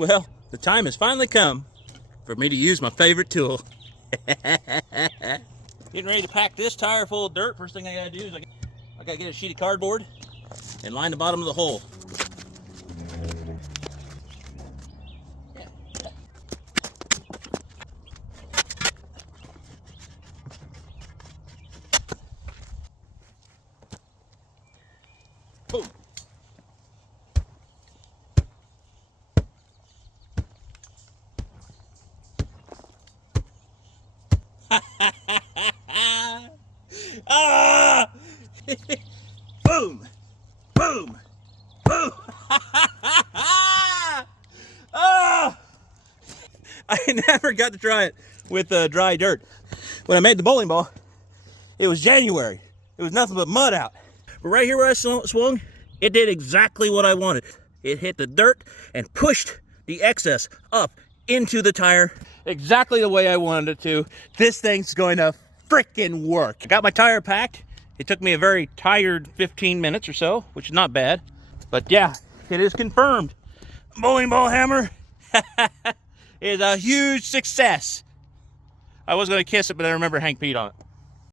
Well, the time has finally come for me to use my favorite tool. Getting ready to pack this tire full of dirt. First thing I gotta do is I gotta get a sheet of cardboard and line the bottom of the hole. Boom. Ah! Boom! Boom! Boom! Ah! I never got to try it with dry dirt. When I made the bowling ball, it was January. It was nothing but mud out. But right here where I swung, it did exactly what I wanted. It hit the dirt and pushed the excess up into the tire exactly the way I wanted it to. This thing's going to frickin' work. I got my tire packed. It took me a very tired 15 minutes or so, which is not bad. But yeah, it is confirmed. Bowling ball hammer is a huge success. I was going to kiss it, but I remember Hank peed on it.